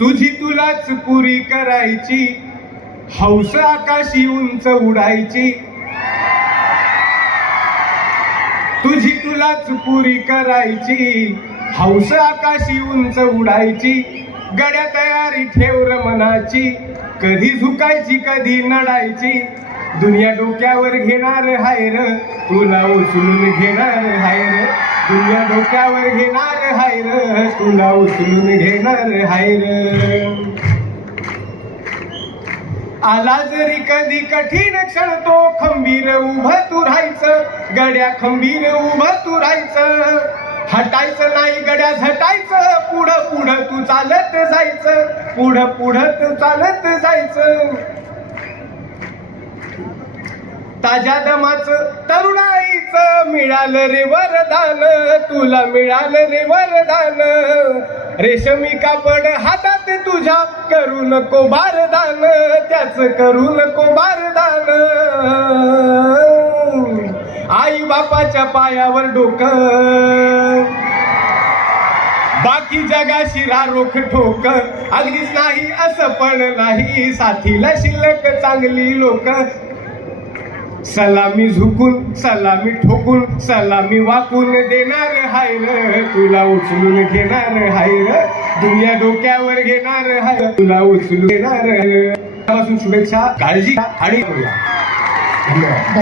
तुझी तुलाच पुरी करायची, हौस आकाशी उंच उडायची. तुझी तुलाच पुरी करायची, हौस आकाशी उंच उडायची. गड्या तयारी ठेव र मनाची, कधी झुकायची कधी नडायची. दुनिया डोक्यावर घेणार हाय र, तुला उचलून घेणार हाय र. दुनिया डोक्यावर घेणार हाय र, तुला उचलून घेणार हाय र. आला जरी कधी कठीण क्षण, तो खंबीर उभं तू राहायचं. गड्या खंबीर उभं तू राहायचं. हटायचं नाही गड्या झटायचं. पुढं पुढं तू चालत जायचं. पुढं पुढं तू चालत जायचं. ताज्या दमाचं तरुणाईचं मिळालं रे वरदान, तुला मिळालं रे वरदान. रेशमी कापड हातात तुझ्या, करू नको बारदान, त्याच करू नको बारदान. आई बापाच्या पायावर डोकं, बाकी जगाशी रारोख ठोक. अगदीच नाही असं पण नाही, साथीला शिल्लक चांगली लोक. सलामी झुकून सलामी ठोकून, सलामी वाकून देणार हाय र, तुला उचलून घेणार हाय र. दुनिया डोक्यावर घेणार हाय, तुला उचलून घेणार. शुभेच्छा, काळजी आणि धन्यवाद.